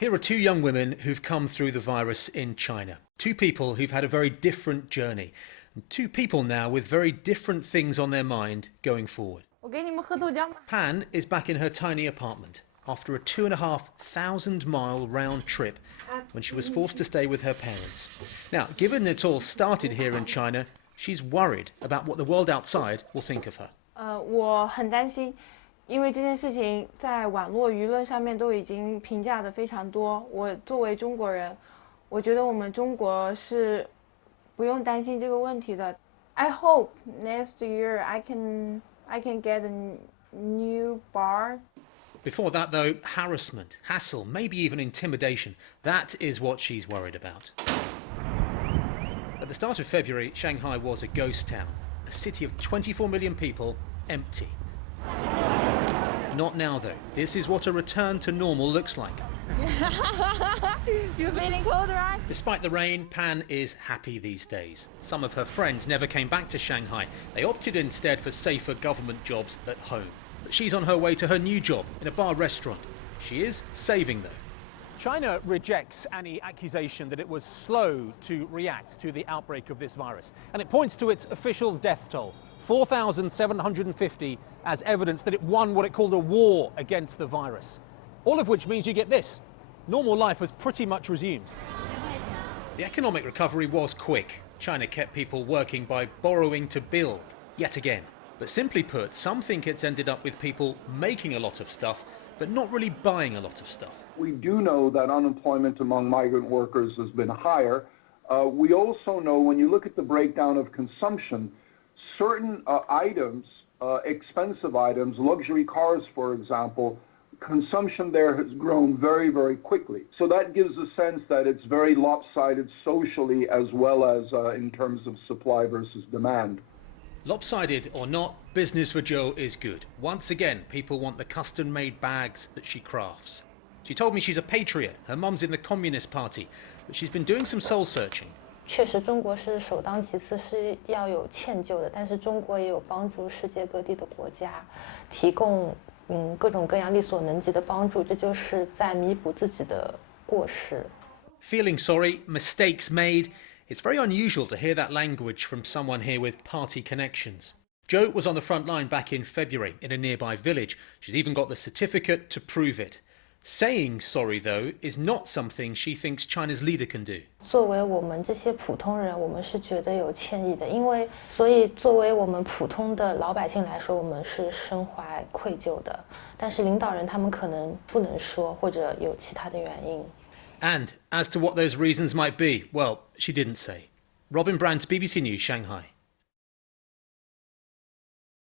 Here are two young women who've come through the virus in China. Two people who've had a very different journey. And two people now with very different things on their mind going forward. Pan is back in her tiny apartment after a 2,500-mile round trip when she was forced to stay with her parents. Now, given it's all started here in China, she's worried about what the world outside will think of her. 我很担心，因为这件事情在网络舆论上面都已经评价的非常多。我作为中国人，我觉得我们中国是不用担心这个问题的。I hope next year I can get a new bar. Before that, though, harassment, hassle, maybe even intimidation. That is what she's worried about. At the start of February, Shanghai was a ghost town, a city of 24 million people, empty. Not now, though. This is what a return to normal looks like. You're feeling cold, right? Despite the rain, Pan is happy these days. Some of her friends never came back to Shanghai. They opted instead for safer government jobs at home. But she's on her way to her new job in a bar restaurant. She is saving, though. China rejects any accusation that it was slow to react to the outbreak of this virus, and it points to its official death toll, 4,750, as evidence that it won what it called a war against the virus. All of which means you get this: normal life has pretty much resumed. The economic recovery was quick. China kept people working by borrowing to build, yet again. But simply put, some think it's ended up with people making a lot of stuff, but not really buying a lot of stuff. We do know that unemployment among migrant workers has been higher. We also know, when you look at the breakdown of consumption, certain items, expensive items, luxury cars, for example, consumption there has grown very, very quickly. So that gives a sense that it's very lopsided socially as well as in terms of supply versus demand. Lopsided or not, business for Jo is good. Once again, people want the custom-made bags that she crafts. She told me she's a patriot. Her mum's in the Communist Party, but she's been doing some soul-searching. 确实，中国是首当其冲是要有歉疚的，但是中国也有帮助世界各地的国家，提供各种各样力所能及的帮助，这就是在弥补自己的过失。Feeling sorry, mistakes made. It's very unusual to hear that language from someone here with party connections. Jo was on the front line back in February in a nearby village. She's even got the certificate to prove it. Saying sorry, though, is not something she thinks China's leader can do. 作为我们这些普通人，我们是觉得有歉意的，所以作为我们普通的老百姓来说，我们是深怀愧疚的。但是领导人他们可能不能说，或者有其他的原因。And as to what those reasons might be, well, she didn't say. Robin Brandt, BBC News, Shanghai.